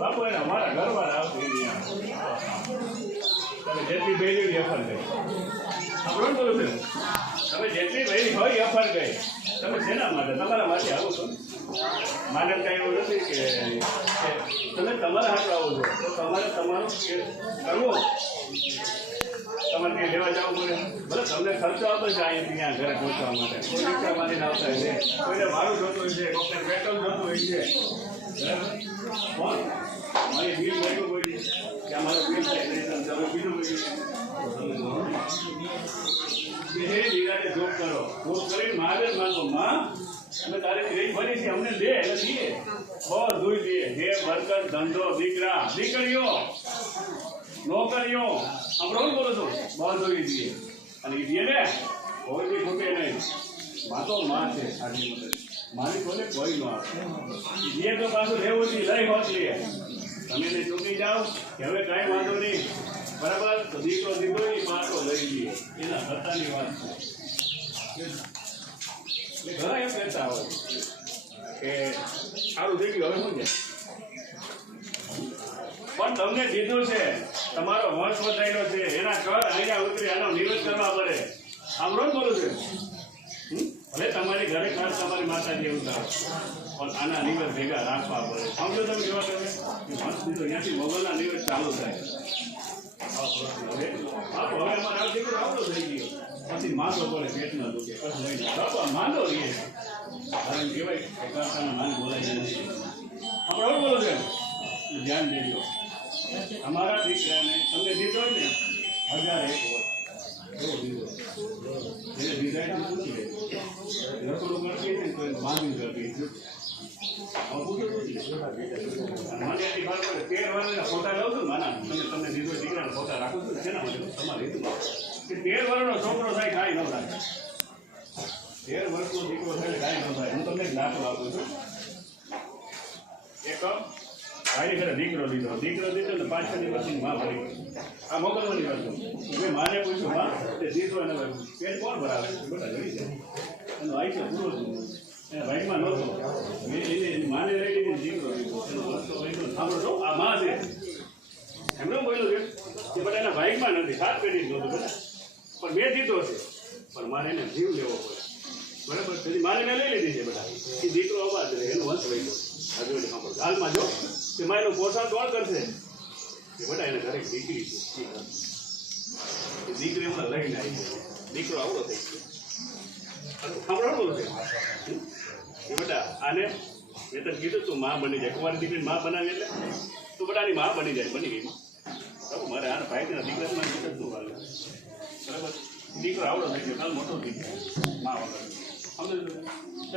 બાપુ એને અમારા ઘરવાળા આવતી તમે જેટલી બહેરી અફર ગઈ આપણો બોલું છું તમે જેટલી બહેરી હોય અફર ગઈ તમે શેના માટે તમારા માટે આવો છો માને કઈ એવું નથી કે તમે તમારા હાથ આવો છો તો તમારે તમારું કરવો તમારે ત્યાં લેવા જવું પડે ભલે તમને ખર્ચો આવતો છે અહીંયા ત્યાં ઘરે પહોંચવા માટે કોઈ રિક્ષા મારીને આવતા છે કોઈને ભાડું જોતું હોય છે કોઈને પેટ્રોલ જોતું હોય છે મારી બિલ લાગ્યું કોઈ કે અમારું બિલ થાય તમે બીજું જોબ કરો જોબ કરીને મારે માનો માં અમે તારે રેન્જ ભરી છે અમને દે એટલે દઈએ બધું દઈએ જે વર્કર ધંધો દીકરા દીકરીઓ નોકરીઓ આપણે બોલો છો બધું દઈએ અને એ દઈએ ને કોઈ બી ખૂટે નહીં માં તો માં છે આટલી મદદ મારી બોલે કોઈ ન આવે દઈએ તો પાછું લેવું જ લઈ હોત લઈએ તમે એને ચૂકી જાઓ કે હવે કાંઈ વાંધો નહીં બરાબર તો દીકરો દીકરો ની પાછો લઈ લઈએ એના કરતાની વાત છે એટલે ઘણા એમ કહેતા હોય કે સારું થઈ ગયું હવે શું છે પણ તમને કીધું છે તમારો વંશ વધારેલો છે એના કર અહીંયા ઉતરી આનો નિવેદ કરવા પડે આમ રોજ બોલું છું ભલે તમારી ઘરે કર તમારી માતાજી ઉતારો પણ આના નિવેદ ભેગા રાખવા પડે સમજો તમે કેવા તમે વંશ દીધો ત્યાંથી મોગલના નિવેદ ચાલુ થાય હવે અમારે આ દીકરો આવતો થઈ ગયો પછી માંદો પડે પેટ ના દુખે પછી લઈને માંદો રહીએ કારણ કહેવાય કાકાના માન બોલાય નથી આપણે બોલો છે ધ્યાન દેજો અમારા દીકરાને તમને દીધો ને 1001 હોય એવો દીધો એને ડિઝાઇન પૂછી લે રસોડું કરતી ને તો માંગી કરતી મને એની વાત કરે 13 વર્ષના ફોટા લઉં છું માના તમને દીધો દીકરાના ફોટા રાખું છું શેના માટે તમારે હેતુ કે 13 વર્ષનો છોકરો થાય કાંઈ ન થાય 13 વર્ષનો દીકરો થાય કાંઈ ન થાય હું તમને એક દાખલો આપું છું એક ભાઈ ઘરે દીકરો લીધો ને 5-6 વર્ષની માં ભરી આ મોકલવાની વાત મેં માને પૂછ્યું માં તે દીકરો એને પેટ કોણ ભરાવે બધા ઘડી જાય એનો આઈસો પૂરો એના ભાઈમાં નહોતો મેં એને માને રહી લીધી દીકરો લીધો એનો રસ્તો સાંભળો છો આ માં છે એમનો બોલ્યો છે કે બધા એના ભાઈમાં નથી 7 પેઢી નહોતું બધા પણ મેં દીધો છે પણ મારે એને જીવ લેવો પડે બરાબર પછી મારે મેં લઈ લીધી છે બધા એ દીકરો અવાજ રહે એનો વંશ લઈ ગયો હજુ સાંભળો હાલમાં જો કે માં એનું પોષણ કોણ કરશે એ બધા એને ઘરે દીકરી છે દીકરી એમને લઈને આવી છે દીકરો આવડો થઈ ગયો સાંભળો બોલો છે એ બધા આને મેં તને કીધું તું માં બની જાય કુંવારી દીકરીને માં બનાવી એટલે તું બધાની માં બની જાય બની ગઈ બરાબર મારે આના ભાઈના દીકરા કીધું તું બરાબર દીકરો આવડો થઈ ગયો કાલ મોટો થઈ ગયો માં વગર સમજ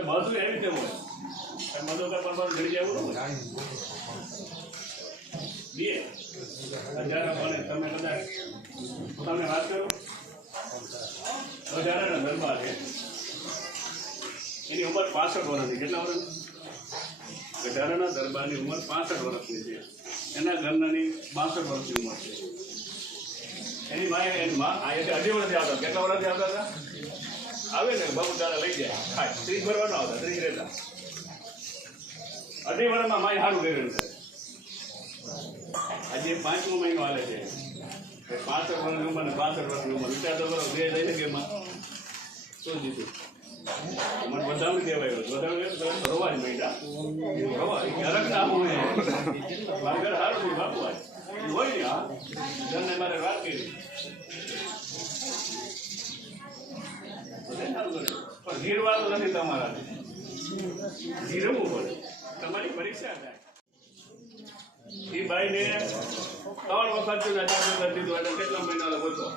બધું એવી રીતે હોય બધું પર ઘડી જાય એવું બે 1000 બને તમે કદાચ તમે વાત કરો 1000 દરબાર છે એની ઉંમર 65 વર્ષની કેટલા વર્ષ 1000 દરબારની ઉંમર 65 વર્ષની છે એના ઘરનાની 62 વર્ષની ઉંમર છે એની માં અહીંયા 18 વર્ષથી આવતા કેટલા વર્ષથી આવતા હતા આવે ને બાબુ તારા લઈ જાય ખાય 30 વર્ષનો આવતા 30 રહેતા 18 વર્ષમાં માય સારું કર્યું છે આજે 5મો મહિનો હાલે છે 65 વર્ષની ઉંમર ને 62 વર્ષની ઉંમર વિચાર તો કરો બે થઈ ને કે એમાં શું જીતું મને બધાને કહેવાય બધા રવા જ મહિના રવા અરગ ના હોય મારે સારું બાપુ હોય ને હા જનને મારે વાત કરી પણ ગીરવાનું નથી તમારા ગીરવું પડે તમારી પરીક્ષા થાય એ ભાઈને 3 વખત કરી દીધું એટલે કેટલા મહિના બોલતો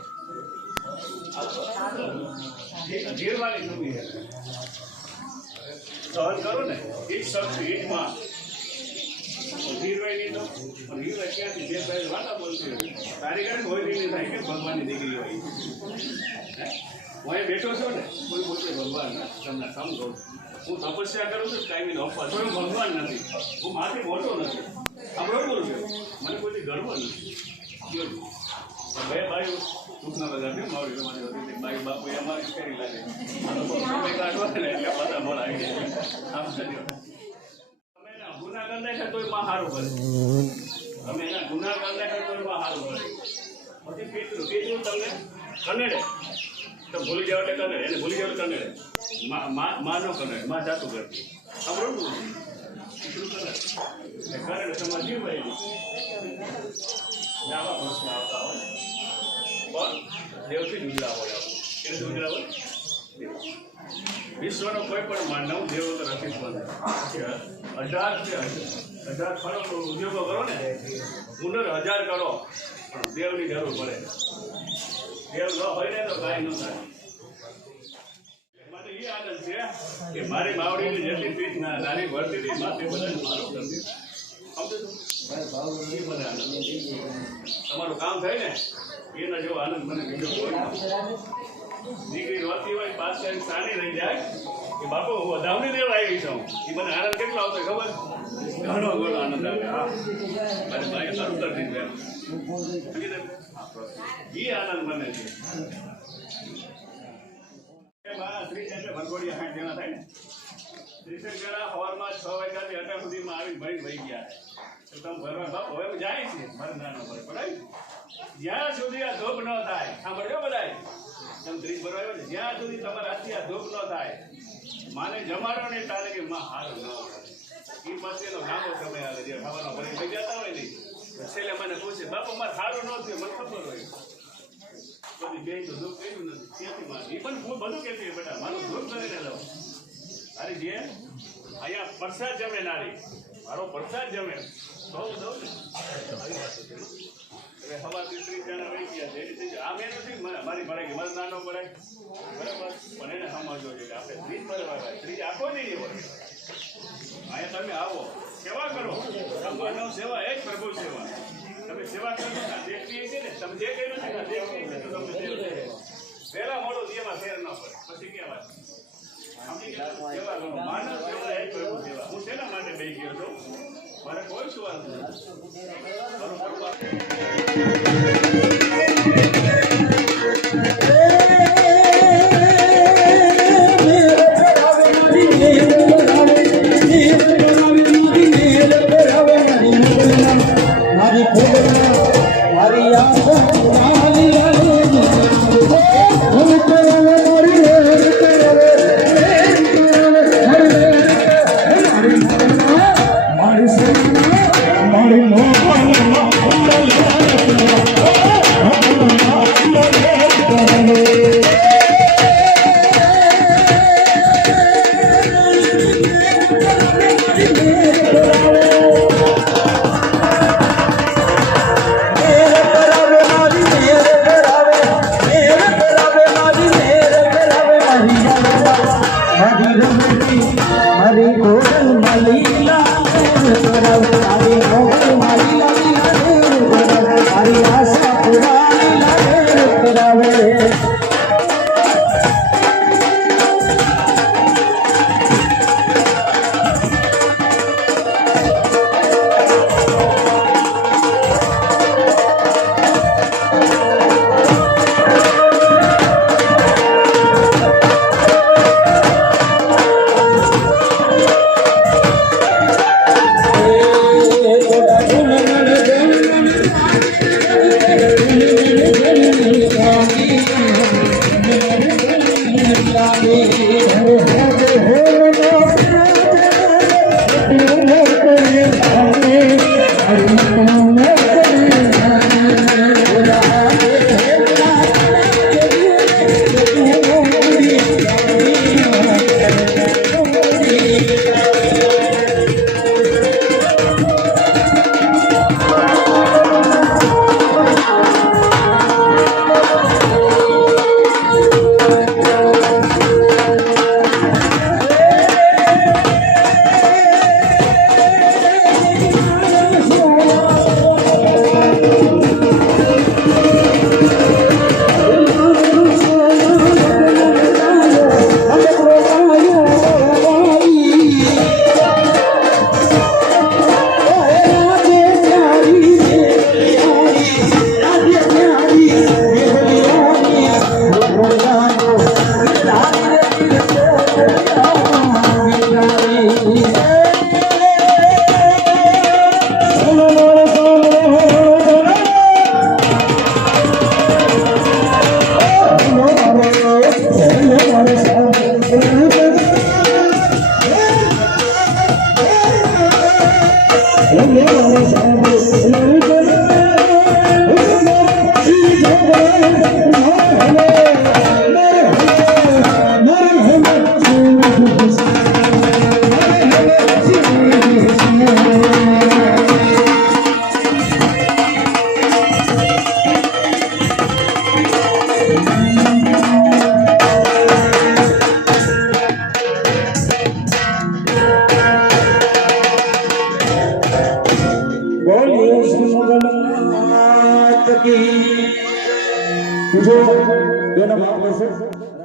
ગીરવાની નમી સહન કરો ને એક શબ્દ હિટમાં ગીરવાય નહીં તો પણ ગીરવાય ક્યાંથી જે ભાઈ વાતા બોલતી હોય તારી ઘરે હોય નહીં થાય કે ભગવાનની દીકરી હોય હું બેઠો છો ને કોઈ બોલશે ભગવાન તમને સમજો હું તપસ્યા કરું છું કાયમી અપવાસ હું ભગવાન નથી, હું માથી મોટો નથી. આ બરોબર છે, મને કોઈ ગર્વ નથી. બે ભાઈ દુઃખના બધા કેમ મારી રમાડી હતી ભાઈ બાપુ અમારી ફેરી લાગે કાઢવા ને એટલે બધા મોડા આવી જાય. તમે એના ગુના કરી નાખ્યા તોય માં સારું કરે, તમે એના ગુના કરી નાખ્યા તોય માં સારું કરે. પછી પીતરું તમને કનેડે તો ભૂલી જાવ એટલે કનેડે, એને ભૂલી જાવ એટલે કનેડે. માં નો કનેડે, માં જાતું કરતી. આ બરોબર પીતરું કરે તમારે જીવ આવા પ્રશ્ન આવતા હોય પણ દેવથી જુદરા હોય. એને જુદરા હોય વિશ્વનો કોઈ પણ માનવ દેવ તો નથી બને. 18 ફળો ઉદ્યોગો કરો ને, પુનર 1000 કરો પણ દેવની જરૂર પડે. દેવ ન હોય ને તો કાંઈ ન થાય. માટે એ આનંદ છે કે મારી માવડીની જેટલી પીઠ નાની ભરતી હતી માથે બધાને મારો કરતી. તમારું કામ થાય ને એના જેવો આનંદ મને બીજો કોઈ નથી. દીકરી રોતી હોય પાસ કરીને સાની રહી જાય કે બાપુ હું વધાવણી દેવા આવી છું, એ મને આનંદ કેટલો આવતો ખબર? ઘણો ઘણો આનંદ આવે. હા મારી ભાઈ સારું કરતી એ આનંદ મને છે. શ્રી એટલે ભરગોડિયા 60 જણા થાય ને, 30 જણા સવારમાં 6 વાગ્યાથી 8 સુધીમાં આવી ભરી વહી ગયા. તમે ભરવા બાપ હવે જાય છે મારે નાનો ભર પડાય જ્યાં સુધી આ ધોપ ન થાય. સાંભળજો બધા તમે 30 ભરવા આવ્યો છે, જ્યાં સુધી તમારા હાથથી આ ધોપ ન થાય માને જમાડો ને તારે કે માં હારું ન આવે. એ પછી એનો લાંબો સમય આવે જે ખાવાનો ભરી થઈ જતા હોય ને છેલ્લે મને પૂછે બાપુ મારે સારું ન થયું, મને ખબર હોય બધી બે તો ધૂપ કર્યું નથી ત્યાંથી માં એ પણ હું બધું કહેતી બેટા મારું ધૂપ કરીને લઉં. અરે જે અહીંયા પ્રસાદ જમે નારી, મારો પ્રસાદ જમે બહુ દઉં ને. હવે સવારથી 30 જણા વહી ગયા છે એ રીતે આમ એ નથી મારી ભરાય કે મારે નાનો ભરાય બરાબર, પણ એને સમજવો છે કે આપણે 30 ભરવા 30 આખો નહીં હોય. અહીંયા તમે આવો સેવા કરો, માનવ સેવા એ જ પ્રભુ સેવા. તમે સેવા કરો દેખવી છે ને, તમે જે કર્યું છે ને દેખવી છે તો તમને પહેલા મોડું દેવા ફેર ન પડે પછી કેવા સેવા કરો. માનવ સેવા એ જ પ્રભુ સેવા. હું શેના માટે બેસી ગયો છું? મારે કોઈ સવાલ નથી.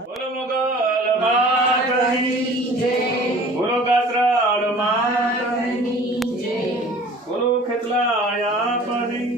બોલો મોગલ માતની જય, બોલો ગાત્રાળ માતની જય, બોલો ખેતલાયા પની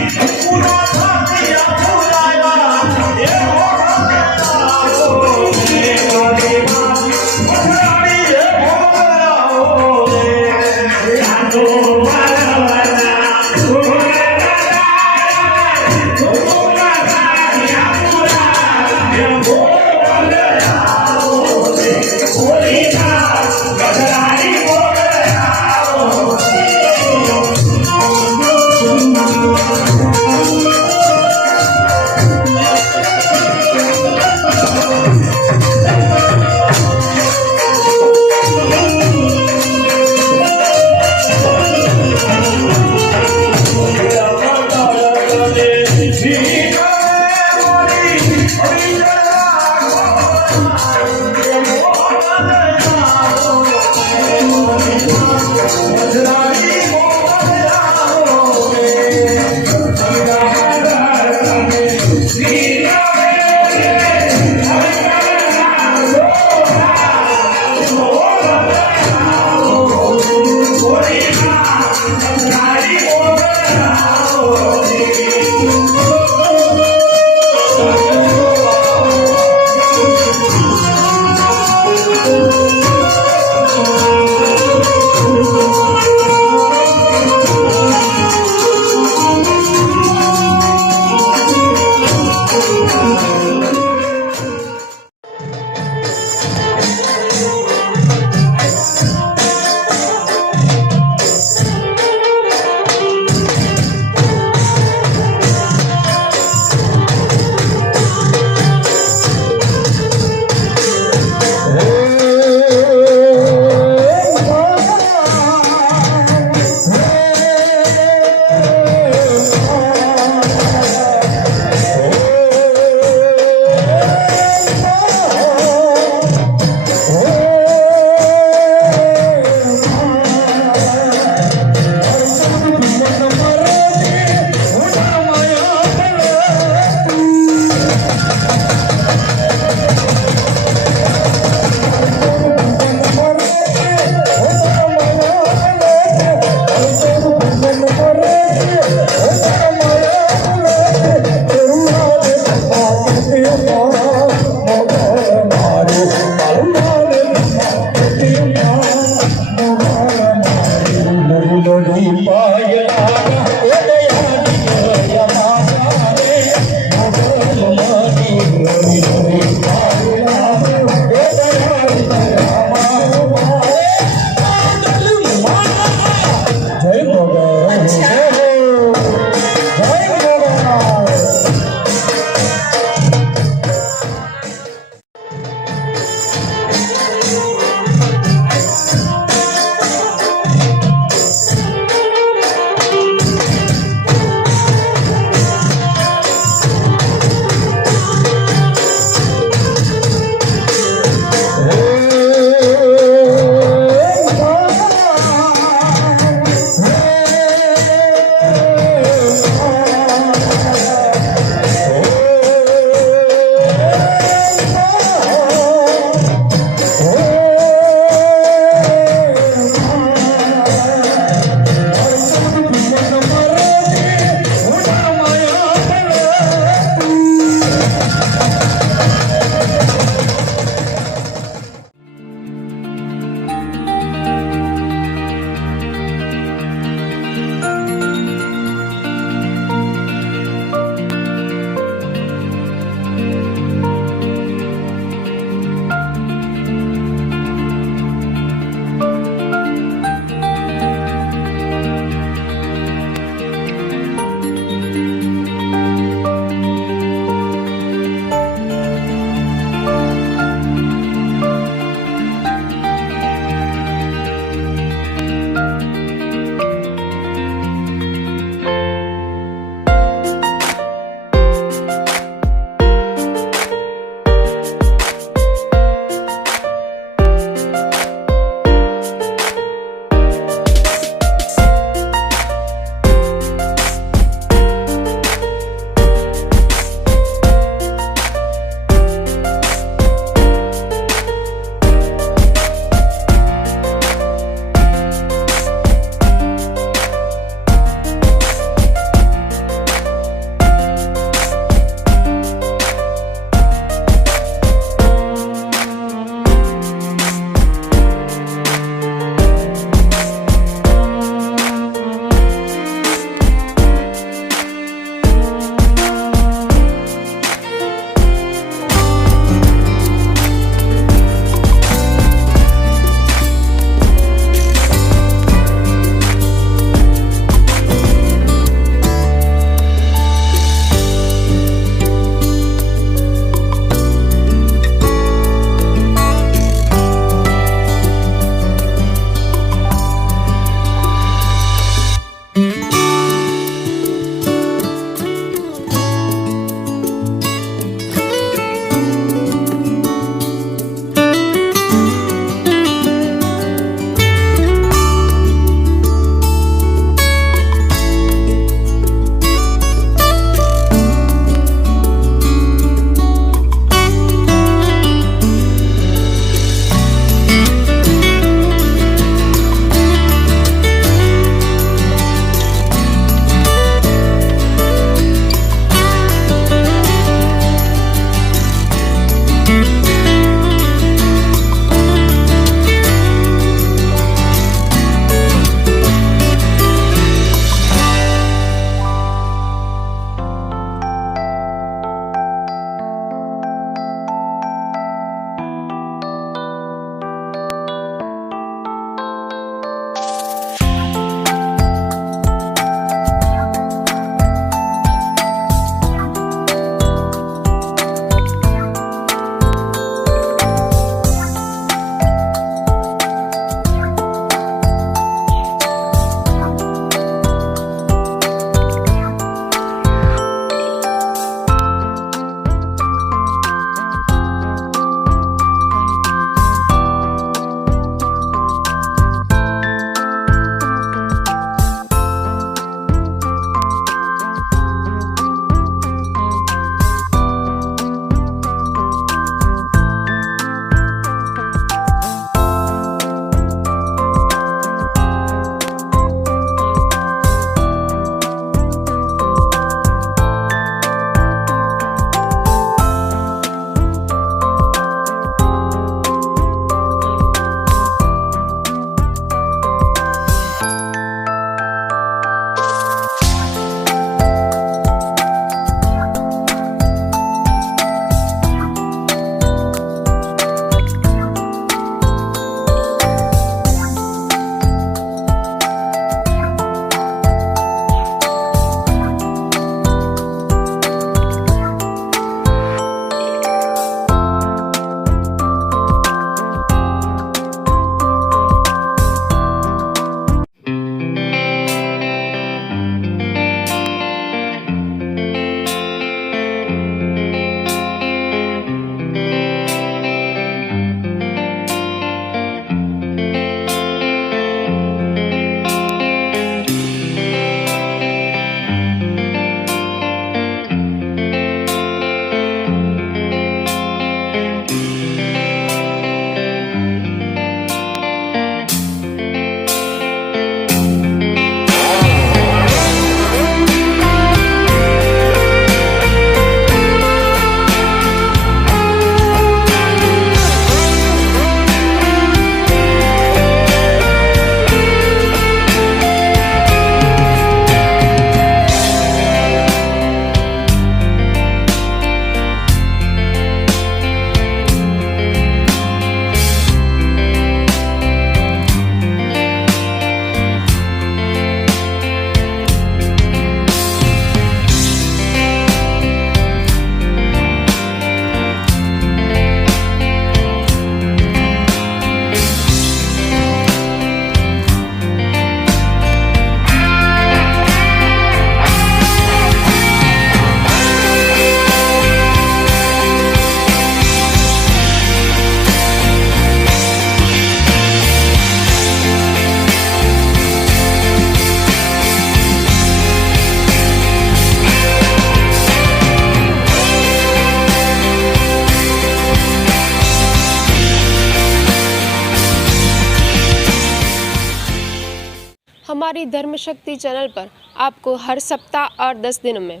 हमारी धर्म शक्ति चैनल पर आपको हर सप्ताह और 10 दिनों में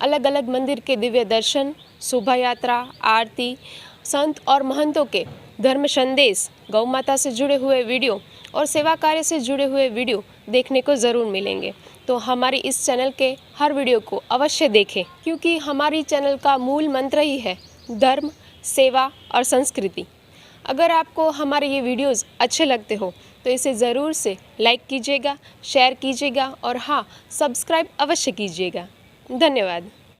अलग अलग मंदिर के दिव्य दर्शन, शोभा यात्रा, आरती, संत और महंतों के धर्म संदेश, गौ माता से जुड़े हुए वीडियो और सेवा कार्य से जुड़े हुए वीडियो देखने को ज़रूर मिलेंगे। तो हमारी इस चैनल के हर वीडियो को अवश्य देखें, क्योंकि हमारी चैनल का मूल मंत्र ही है धर्म, सेवा और संस्कृति। अगर आपको हमारे ये वीडियोस अच्छे लगते हो तो इसे ज़रूर से लाइक कीजिएगा, शेयर कीजिएगा और हाँ, सब्सक्राइब अवश्य कीजिएगा। धन्यवाद।